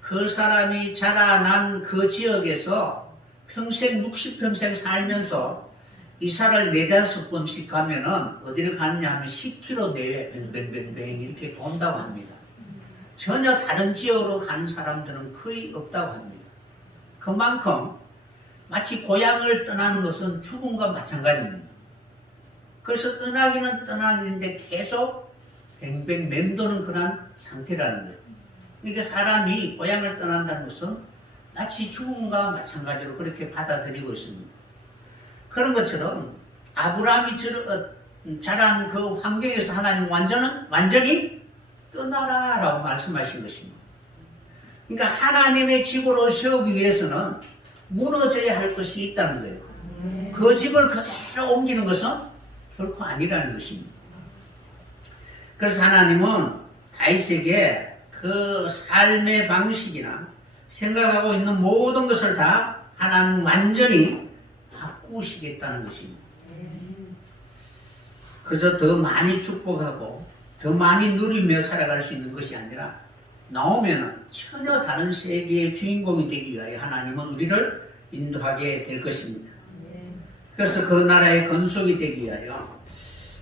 그 사람이 자라난 그 지역에서 평생 60평생 살면서 이사를 4-5번씩 가면은 어디를 가느냐 하면 10km 내외 뱅뱅뱅뱅 이렇게 돈다고 합니다. 전혀 다른 지역으로 가는 사람들은 거의 없다고 합니다. 그만큼 마치 고향을 떠나는 것은 죽음과 마찬가지입니다. 그래서 떠나기는 떠나는데 계속 뱅뱅 맴도는 그런 상태라는 거예요. 그러니까 사람이 고향을 떠난다는 것은 마치 죽음과 마찬가지로 그렇게 받아들이고 있습니다. 그런 것처럼 아브라함이 자란 그 환경에서 하나님 완전히 떠나라라고 말씀하신 것입니다. 그러니까 하나님의 집으로 세우기 위해서는 무너져야 할 것이 있다는 거예요. 그 집을 그대로 옮기는 것은 결코 아니라는 것입니다. 그래서 하나님은 다윗에게 그 삶의 방식이나 생각하고 있는 모든 것을 다 하나님 완전히 바꾸시겠다는 것입니다. 그저 더 많이 축복하고 더 많이 누리며 살아갈 수 있는 것이 아니라 나오면 전혀 다른 세계의 주인공이 되기 위하여 하나님은 우리를 인도하게 될 것입니다. 그래서 그 나라의 건속이 되기 위하여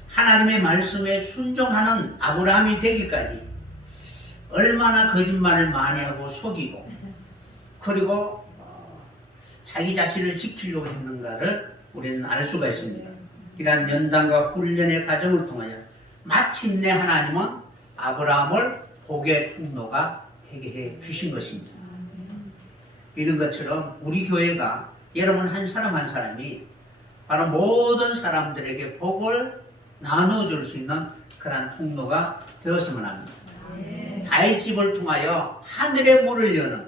하나님의 말씀에 순종하는 아브라함이 되기까지 얼마나 거짓말을 많이 하고 속이고 그리고 자기 자신을 지키려고 했는가를 우리는 알 수가 있습니다. 이러한 연단과 훈련의 과정을 통하여 마침내 하나님은 아브라함을 복의 통로가 되게 해 주신 것입니다. 이런 것처럼 우리 교회가 여러분 한 사람 한 사람이 바로 모든 사람들에게 복을 나눠줄 수 있는 그러한 통로가 되었으면 합니다. 다윗 집을 통하여 하늘의 문을 여는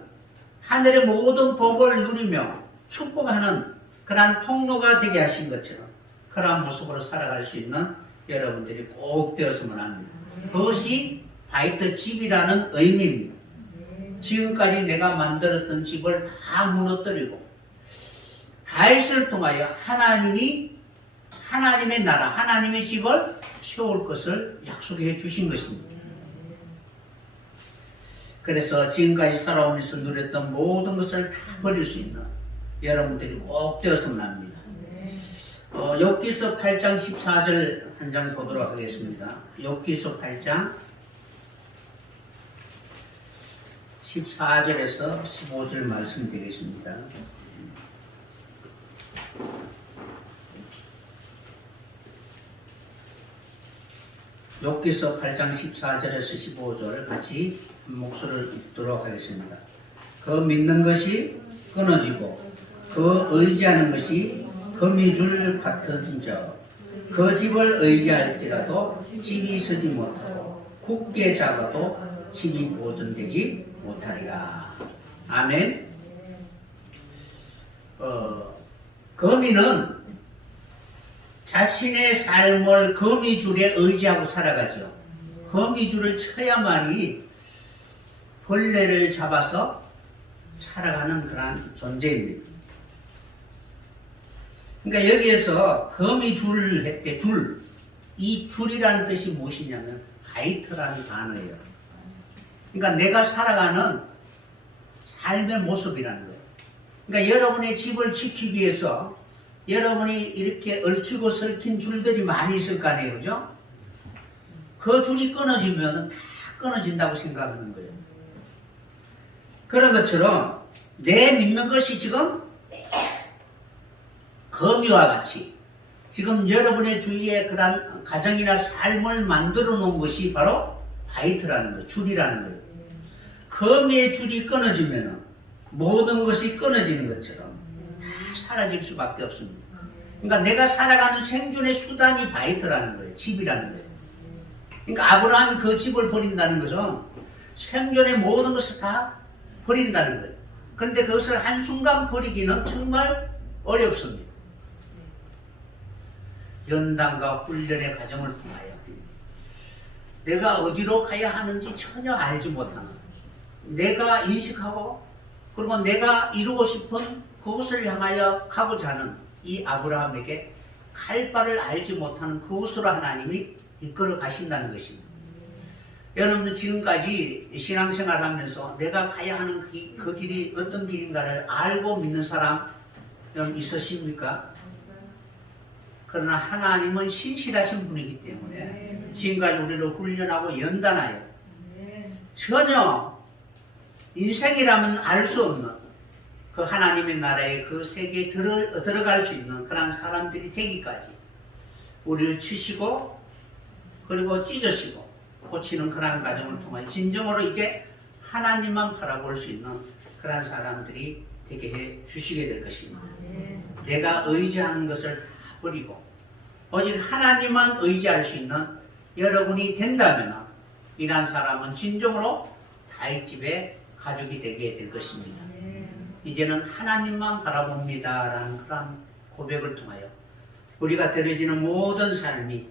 하늘의 모든 복을 누리며 축복하는 그러한 통로가 되게 하신 것처럼 그러한 모습으로 살아갈 수 있는 여러분들이 꼭 되었으면 합니다. 그것이 다윗의 집이라는 의미입니다. 지금까지 내가 만들었던 집을 다 무너뜨리고 다윗을 통하여 하나님의 나라, 하나님의 집을 세울 것을 약속해 주신 것입니다. 그래서 지금까지 살아오면서 누렸던 모든 것을 다 버릴 수 있는 여러분들이 꼭 되었으면 합니다. 욥기서 8장 14절 한 장 보도록 하겠습니다. 욥기서 8장 14절에서 15절 말씀 드리겠습니다. 욥기서 8장 14절에서 15절 같이 한 목소리를 읽도록 하겠습니다. 그 믿는 것이 끊어지고 그 의지하는 것이 거미줄 같은 그 집을 의지할지라도 집이 서지 못하고 굳게 잡아도 집이 보존되지 못하리라. 아멘. 거미는 자신의 삶을 거미줄에 의지하고 살아가죠. 거미줄을 쳐야만이 벌레를 잡아서 살아가는 그런 존재입니다. 그러니까 여기에서 거미줄 했대, 줄. 이 줄이라는 뜻이 무엇이냐면 바이트라는 단어예요. 그러니까 내가 살아가는 삶의 모습이라는 거예요. 그러니까 여러분의 집을 지키기 위해서 여러분이 이렇게 얽히고 설킨 줄들이 많이 있을 거 아니에요, 그죠? 그 줄이 끊어지면 다 끊어진다고 생각하는 거예요. 그런 것처럼 내 믿는 것이 지금 거미와 같이 지금 여러분의 주위에 그런 가정이나 삶을 만들어 놓은 것이 바로 바이트라는 거예요. 줄이라는 거예요. 거미의 줄이 끊어지면 모든 것이 끊어지는 것처럼 다 사라질 수밖에 없습니다. 그러니까 내가 살아가는 생존의 수단이 바이트라는 거예요. 집이라는 거예요. 그러니까 아브라함이 그 집을 버린다는 것은 생존의 모든 것을 다 버린다는 거예요. 그런데 그것을 한순간 버리기는 정말 어렵습니다. 연단과 훈련의 과정을 통하여 내가 어디로 가야 하는지 전혀 알지 못하는, 내가 인식하고 그리고 내가 이루고 싶은 그것을 향하여 가고자 하는 이 아브라함에게 갈 바를 알지 못하는 그곳으로 하나님이 이끌어 가신다는 것입니다. 여러분 지금까지 신앙생활 하면서 내가 가야 하는 그 길이 어떤 길인가를 알고 믿는 사람 여러분 있으십니까? 그러나 하나님은 신실하신 분이기 때문에 지금까지 우리를 훈련하고 연단하여 전혀 인생이라면 알 수 없는 그 하나님의 나라의 그 세계에 들어갈 수 있는 그런 사람들이 되기까지 우리를 치시고 그리고 찢으시고 고치는 그런 과정을 통해 진정으로 이제 하나님만 바라볼 수 있는 그런 사람들이 되게 해 주시게 될 것입니다. 내가 의지하는 것을 다 버리고 오직 하나님만 의지할 수 있는 여러분이 된다면 이러한 사람은 진정으로 다윗집의 가족이 되게 될 것입니다. 이제는 하나님만 바라봅니다라는 그런 고백을 통하여 우리가 드려지는 모든 삶이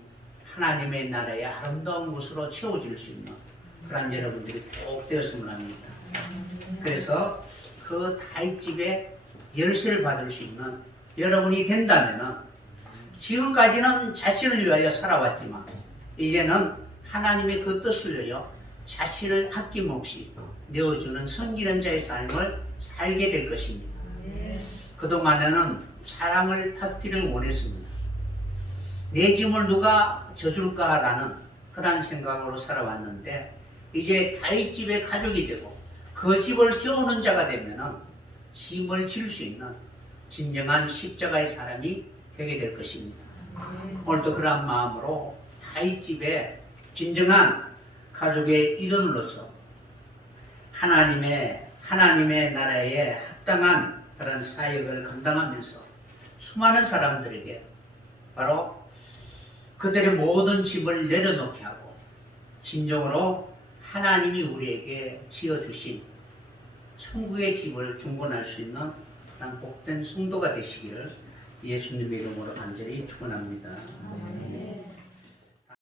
하나님의 나라의 아름다운 곳으로 채워질 수 있는 그런 여러분들이 꼭 되었으면 합니다. 그래서 그 다윗집의 열쇠를 받을 수 있는 여러분이 된다면 지금까지는 자신을 위하여 살아왔지만 이제는 하나님의 그 뜻을 위하여 자신을 아낌없이 내어주는 섬기는 자의 삶을 살게 될 것입니다. 그동안에는 사랑을 받기를 원했습니다. 내 짐을 누가 져줄까라는 그런 생각으로 살아왔는데 이제 다윗집의 가족이 되고 그 집을 세우는 자가 되면 짐을 질 수 있는 진정한 십자가의 사람이 되게 될 것입니다. 오늘도 그러한 마음으로 다윗집의 진정한 가족의 일원으로서 하나님의 나라에 합당한 그런 사역을 감당하면서 수많은 사람들에게 바로 그들의 모든 짐을 내려놓게 하고 진정으로 하나님이 우리에게 지어주신 천국의 집을 중건할 수 있는 그런 복된 성도가 되시기를 예수님의 이름으로 간절히 축원합니다.